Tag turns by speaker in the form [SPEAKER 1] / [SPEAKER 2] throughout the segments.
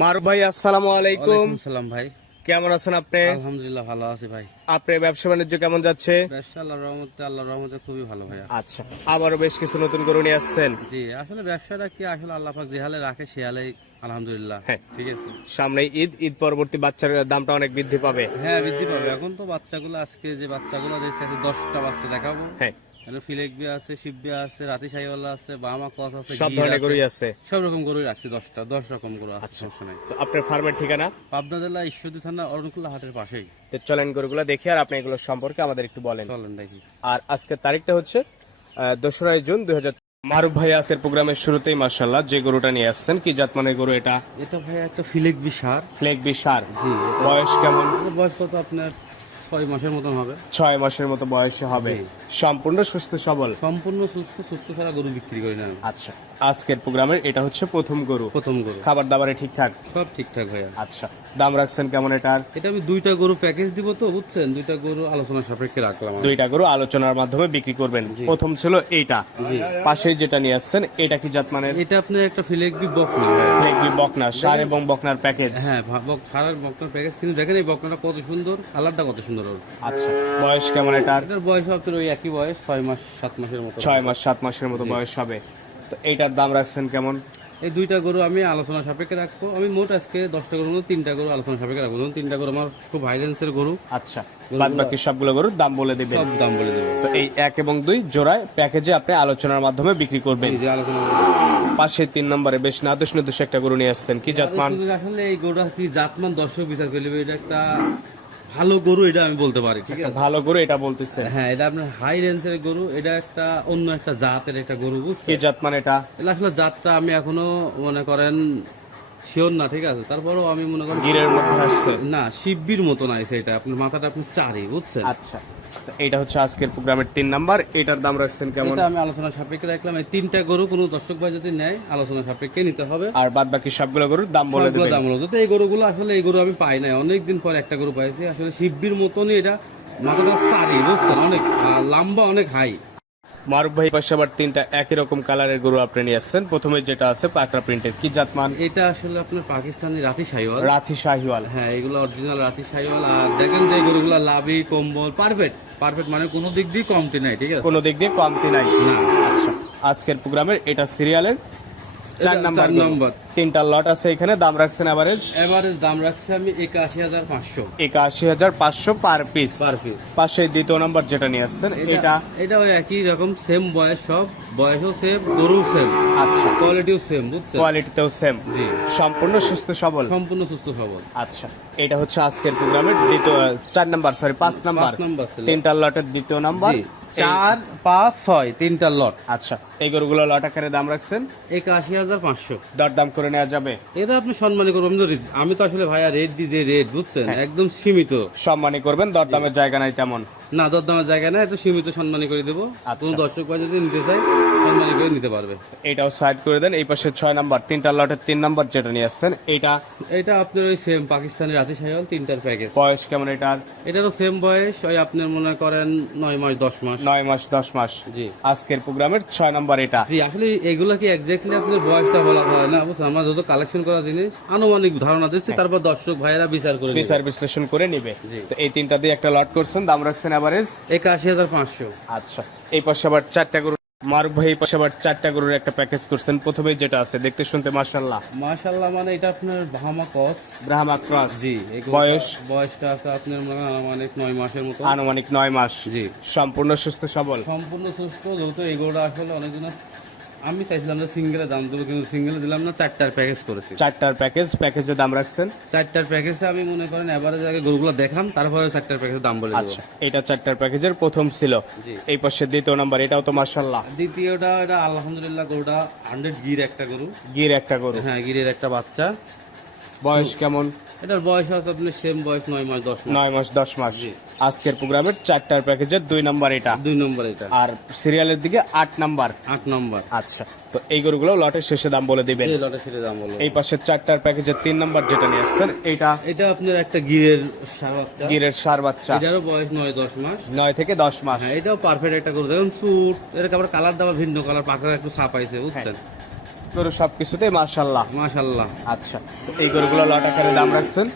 [SPEAKER 1] মারুফ ভাই আসসালামু আলাইকুম।
[SPEAKER 2] সালাম ভাই।
[SPEAKER 1] কেমন আছেন আপনি?
[SPEAKER 2] আলহামদুলিল্লাহ ভালো আছি ভাই।
[SPEAKER 1] আপনার ব্যবসা বাণিজ্য কেমন যাচ্ছে?
[SPEAKER 2] ব্যবসা আল্লাহর রহমতে আল্লাহর রহমতে খুবই ভালো ভাইয়া।
[SPEAKER 1] আচ্ছা আবারও বেশ কিছু নতুন গরু নিয়ে আসছেন।
[SPEAKER 2] জি আসলে ব্যবসাটা কি আসলে আল্লাহ পাক যে হালে রাখে সে আলহামদুলিল্লাহ
[SPEAKER 1] হ্যাঁ।
[SPEAKER 2] ঠিক আছে।
[SPEAKER 1] সামনে ঈদ ঈদ পরবর্তী বাচ্চার দামটা অনেক বৃদ্ধি পাবে।
[SPEAKER 2] হ্যাঁ বৃদ্ধি পাবে। এখন তো বাচ্চাগুলো আজকে যে বাচ্চাগুলো দেখছি দশটা বাচ্চা দেখাবো।
[SPEAKER 1] হ্যাঁ।
[SPEAKER 2] এখানে ফিলেকবি আছে শিববি আছে রাতি সাইওয়ালা আছে বামা কস আছে
[SPEAKER 1] সব ধরনের গরুই আছে?
[SPEAKER 2] সব রকম গরুই রাখছি দশটা দশ রকম গরু আছে
[SPEAKER 1] আচ্ছা।
[SPEAKER 2] সমস্যা নাই
[SPEAKER 1] তো আপনার ফার্মের ঠিকানা?
[SPEAKER 2] পাবনা জেলা ঈশ্বরদী থানা অরণকুল্লা হাটের পাশেই।
[SPEAKER 1] তো চলেন গরুগুলো দেখি আর আপনি এগুলো সম্পর্কে আমাদের একটু বলেন।
[SPEAKER 2] চলেন দেখি।
[SPEAKER 1] আর আজকের তারিখটা হচ্ছে দোসরা জুন দুই হাজার মারুফ ভাই আজকের প্রোগ্রামের শুরুতেই মার্শাল্লাহ যে গরুটা নিয়ে আসছেন কি জাতমানের গরু এটা?
[SPEAKER 2] এটা ভাই একটা ফিলেকবি সার।
[SPEAKER 1] ফ্লেক বি সার।
[SPEAKER 2] জি
[SPEAKER 1] বয়স কেমন?
[SPEAKER 2] বয়স কত আপনার? ছয় মাসের মতন হবে।
[SPEAKER 1] ছয় মাসের মতো বয়সে হবে। সম্পূর্ণ সুস্থ সবল?
[SPEAKER 2] সম্পূর্ণ সুস্থ সুস্থ ছাড়া গরু বিক্রি করি না
[SPEAKER 1] আচ্ছা। আজকের প্রোগ্রামের এটা হচ্ছে প্রথম গরু।
[SPEAKER 2] প্রথম গরু।
[SPEAKER 1] খাবার দাবারে ঠিকঠাক?
[SPEAKER 2] সব ঠিকঠাক ভাইয়া।
[SPEAKER 1] আচ্ছা। দাম রাখছেন কেমন এটার?
[SPEAKER 2] এটা আমি দুইটা গরু প্যাকেজ দিব তো বুঝছেন? দুইটা গরু আলোচনা সাপেক্ষে রাখলাম
[SPEAKER 1] দুইটা গরু আলোচনার মাধ্যমে বিক্রি করবেন। প্রথম ছিল এইটা। পাশে যেটা নিয়ে আসছেন এটা কি জাত মানে
[SPEAKER 2] এটা আপনার একটা ফিলেকবি বকনা
[SPEAKER 1] ফ্লেগবি বকনা সার এবং বকনার প্যাকেজ।
[SPEAKER 2] হ্যাঁ সারার বকনার প্যাকেজ। কিন্তু দেখেন এই বকনাটা কত সুন্দর কালারটা কত সুন্দর।
[SPEAKER 1] আচ্ছা বয়স কেমন এটার?
[SPEAKER 2] এটার বয়স আপনার ওই একই বয়স ছয় মাস সাত মাসের মতো।
[SPEAKER 1] ছয় মাস সাত মাসের মতো বয়স হবে। তো এইটার দাম রাখছেন কেমন?
[SPEAKER 2] এই দুইটা গরু আমি আলোচনা সাপেক্ষে রাখব। আমি মোট আজকে দশটা গরু তিনটা গরু আলোচনা সাপেক্ষে রাখব। ধরুন তিনটা গরু আমার খুব হাইলেন্সের গরু।
[SPEAKER 1] আচ্ছা বাদ বাকি সবগুলো গরুর দাম বলে দিবেন।
[SPEAKER 2] সব দাম বলে দেবো।
[SPEAKER 1] তো এই এক এবং দুই জোড়ায় প্যাকেজে আপনি আলোচনার মাধ্যমে বিক্রি করবেন।
[SPEAKER 2] এই যে আলোচনা
[SPEAKER 1] পাশে তিন নম্বরে বেশ নাদুস নাদুস একটা গরু নিয়ে আসছেন। কি জাতমান?
[SPEAKER 2] আসলে এই গরুটা কি জাতমান দর্শক বিচার করে এটা একটা ভালো গরু এটা আমি বলতে পারি ঠিক আছে?
[SPEAKER 1] ভালো গরু এটা বলতেছে।
[SPEAKER 2] হ্যাঁ এটা আপনার হাই রেঞ্জের গরু এটা একটা অন্য একটা জাতের একটা গরু
[SPEAKER 1] কি
[SPEAKER 2] জাত
[SPEAKER 1] মানে এটা?
[SPEAKER 2] এটা আসলে জাতটা আমি এখনও মনে করেন শিওর না ঠিক আছে? তারপরেও আমি মনে করেন
[SPEAKER 1] গিরের মধ্যে আসছে।
[SPEAKER 2] না শিববির মতন আইছে এটা আপনার মাথাটা আপনি চারি বুঝছেন?
[SPEAKER 1] আচ্ছা। তো এইটা হচ্ছে আজকের প্রোগ্রামের তিন নাম্বার। এটার দাম রাখছেন কেমন?
[SPEAKER 2] আমি আলোচনা সাপেক্ষে রাখলাম। এই তিনটা গরু কোনো দর্শক ভাই যদি নেয় আলোচনা সাপেক্ষে নিতে হবে।
[SPEAKER 1] আর বাদ বাকি সবগুলো গরুর দাম বলে দেবেন।
[SPEAKER 2] দাম হলো তো এই গরুগুলো আসলে এই গরু আমি পাই নাই। অনেকদিন পর একটা গরু পাইছি। আসলে শিববির মতনই এটা মাথাটা সারি বুঝছেন? অনেক লম্বা অনেক হাই
[SPEAKER 1] মারুফ ভাই পাশে আবার তিনটা একই রকম কালারের গরু আপনি নিয়ে আসছেন। প্রথমে যেটা আছে পাকড়া প্রিন্টের কি জাত মান
[SPEAKER 2] এটা আসলে আপনার পাকিস্তানি রাতি শাহিওয়াল
[SPEAKER 1] রাতি শাহিওয়াল
[SPEAKER 2] হ্যাঁ এগুলো অরিজিনাল রাতি শাহিওয়াল আর দেখেন যে গরুগুলো লাভি কম্বল পারফেক্ট পারফেক্ট মানে কোনো দিক দিয়ে কমতি নাই ঠিক আছে?
[SPEAKER 1] কোনো দিক দিয়ে কমতি নাই।
[SPEAKER 2] না।
[SPEAKER 1] আচ্ছা আজকের প্রোগ্রামের এটা সিরিয়ালের চার নাম্বার
[SPEAKER 2] নম্বর।
[SPEAKER 1] তিনটা লট আছে এখানে দাম রাখছেন এভারেজ
[SPEAKER 2] এবারে দাম রাখছি আমি একাশি হাজার পাঁচশো।
[SPEAKER 1] একাশি হাজার পাঁচশো পার পিস
[SPEAKER 2] পার পিস
[SPEAKER 1] পাশে দ্বিতীয় নাম্বার যেটা নিয়ে আসছেন এটা
[SPEAKER 2] এটা? এটা একই রকম সেম বয়স সব। বয়সও সেম গরু সেম
[SPEAKER 1] আচ্ছা।
[SPEAKER 2] কোয়ালিটিও সেম বুঝছেন?
[SPEAKER 1] কোয়ালিটিতেও সেম
[SPEAKER 2] জি।
[SPEAKER 1] সম্পূর্ণ সুস্থ সবল?
[SPEAKER 2] সম্পূর্ণ সুস্থ সবল।
[SPEAKER 1] আচ্ছা। এটা হচ্ছে আজকের প্রোগ্রামের দ্বিতীয় চার নাম্বার সরি পাঁচ নাম্বার। তিনটা লটের দ্বিতীয় নাম্বার।
[SPEAKER 2] চার পাঁচ ছয় তিনটা লট।
[SPEAKER 1] আচ্ছা এই গরুগুলো লট আকারে দাম রাখছেন?
[SPEAKER 2] একাশি হাজার পাঁচশো।
[SPEAKER 1] দরদাম করে নেওয়া যাবে?
[SPEAKER 2] এটা আপনি সম্মানী করবেন। আমি তো আমি তো আসলে ভাইয়া রেট দি যে রেট বুঝছেন? একদম সীমিত।
[SPEAKER 1] সম্মানী করবেন দরদামের জায়গা নাই তেমন।
[SPEAKER 2] না দরদামের জায়গা নাই একটু সীমিত সম্মানী করে দেবো।
[SPEAKER 1] আচ্ছা।
[SPEAKER 2] কোনো দর্শক ভাই যদি নিতে চায় সম্মানী করে নিতে পারবে।
[SPEAKER 1] এটাও সাইড করে দেন এই পাশে ছয় নাম্বার তিনটা লটের তিন নাম্বার যেটা নিয়ে আসছেন এইটা
[SPEAKER 2] এটা আপনার ওই সেম পাকিস্তানি রাতি সাইওয়াল তিনটার প্যাকেজ
[SPEAKER 1] বয়স কেমন এটার?
[SPEAKER 2] এটারও সেম বয়স ওই আপনার মনে করেন নয় মাস দশ মাস।
[SPEAKER 1] নয় মাস দশ মাস।
[SPEAKER 2] জি।
[SPEAKER 1] আজকের প্রোগ্রামের ছয় নাম্বার এটা।
[SPEAKER 2] জি আসলে এগুলো কি এক্স্যাক্টলি আপনার বয়সটা বলা হয় না? বুঝছেন আমরা যত কালেকশন করা জিনিস আনুমানিক ধারণা দিচ্ছি তারপর দর্শক ভাইয়েরা বিচার করে।
[SPEAKER 1] বিচার বিশ্লেষণ করে নিবে। তো এই তিনটা দিয়ে একটা লট করছেন দাম রাখছেন এভারেজ
[SPEAKER 2] একাশি হাজার পাঁচশো।
[SPEAKER 1] আচ্ছা এই পাশে আবার চারটা মারুফ ভাই পাশে আবার চারটা গরুর একটা প্যাকেজ করছেন। প্রথমে যেটা আছে দেখতে শুনতে মাশাল্লাহ
[SPEAKER 2] মাশাল্লাহ মানে এটা আপনার বাহামা ক্রস
[SPEAKER 1] ব্রাহ্মা ক্রস
[SPEAKER 2] জি
[SPEAKER 1] বয়স?
[SPEAKER 2] বয়সটা আছে আপনার মানে আনুমানিক নয় মাসের মতো।
[SPEAKER 1] আনুমানিক নয় মাস।
[SPEAKER 2] জি।
[SPEAKER 1] সম্পূর্ণ সুস্থ সবল।
[SPEAKER 2] সম্পূর্ণ সুস্থ যেহেতু এই গরুটা আসলে অনেকজন আমি চাইছিলাম যে সিঙ্গেলের দাম দেবো কিন্তু সিঙ্গেলে দিলাম না চারটার প্যাকেজ করেছি।
[SPEAKER 1] চারটার প্যাকেজ প্যাকেজের দাম রাখছেন?
[SPEAKER 2] চারটার প্যাকেজে আমি মনে করেন এবারে আগে গরুগুলো দেখাম তারপরে চারটার প্যাকেজের দাম বলে
[SPEAKER 1] আচ্ছা এটা চারটার প্যাকেজের প্রথম ছিল। এই পাশে দ্বিতীয় নাম্বার এটাও তো মার্শাল্লাহ
[SPEAKER 2] দ্বিতীয়টা এটা আলহামদুলিল্লাহ গরুটা হান্ড্রেড গির একটা গরু।
[SPEAKER 1] গির একটা গরু।
[SPEAKER 2] হ্যাঁ গিরের একটা বাচ্চা।
[SPEAKER 1] বয়স কেমন?
[SPEAKER 2] এটার বয়স আছে আপনার সেম বয়স নয় মাস দশ
[SPEAKER 1] নয় মাস দশ মাস। আজকের প্রোগ্রামের চারটার প্যাকেজের দুই নাম্বার এটা।
[SPEAKER 2] দুই নম্বর এটা।
[SPEAKER 1] আর সিরিয়ালের দিকে আট নাম্বার।
[SPEAKER 2] আট নম্বর।
[SPEAKER 1] আচ্ছা তো এই গরুগুলো লটের শেষে দাম বলে দিবেন।
[SPEAKER 2] এই লটে ছেড়ে দাম বলো।
[SPEAKER 1] এই পাশের চারটার প্যাকেজের তিন নাম্বার যেটা নিয়ে আসছেন এটা
[SPEAKER 2] এটা আপনার একটা গিরের সার বাচ্চা।
[SPEAKER 1] গিরের সার বাচ্চা।
[SPEAKER 2] এটারও বয়স নয় দশ মাস।
[SPEAKER 1] নয় থেকে দশ মাস।
[SPEAKER 2] হ্যাঁ এটাও পারফেক্ট একটা গরু। দেখুন স্যুট এর আবার কালার দাবার ভিন্ন কালার পাখা একটু ছাপাইছে বুঝছেন?
[SPEAKER 1] গরু সবকিছুতেই মার্শাল্লাহ
[SPEAKER 2] মাশাল্লাহ
[SPEAKER 1] আচ্ছা তো এই গরুগুলো লট আকারে দাম রাখছেন?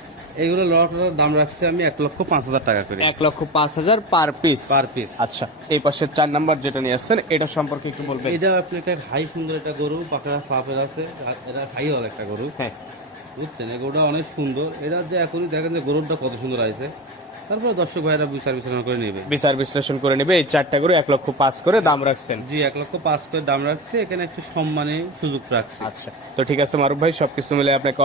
[SPEAKER 2] এইগুলো লটার দাম রাখছি আমি এক লক্ষ পাঁচ হাজার টাকা করে।
[SPEAKER 1] এক লক্ষ পাঁচ হাজার পার পিস?
[SPEAKER 2] Per piece.
[SPEAKER 1] আচ্ছা এই পাশের চার নাম্বার যেটা নিয়ে আসছেন এটা সম্পর্কে একটু বলবেন।
[SPEAKER 2] এটা আপনি একটা হাই সুন্দর একটা গরু পাকড়া ফ্লাপের আছে এটা হাই হল একটা গরু।
[SPEAKER 1] হ্যাঁ।
[SPEAKER 2] বুঝছেন? এই গরুটা অনেক সুন্দর। এটা যে এখনই দেখেন যে গরুটা কত সুন্দর আছে তারপরে দর্শক ভাইরা বিচার বিশ্লেষণ করে নেবে।
[SPEAKER 1] বিচার বিশ্লেষণ করে নেবে এই চারটা করে এক লক্ষ পাঁচ করে দাম রাখছেন।
[SPEAKER 2] জি এক লক্ষ পাঁচ করে দাম রাখছে এখানে একটু সম্মানে সুযোগ রাখছে।
[SPEAKER 1] আচ্ছা তো ঠিক আছে মারুফ ভাই সবকিছু মিলে আপনাকে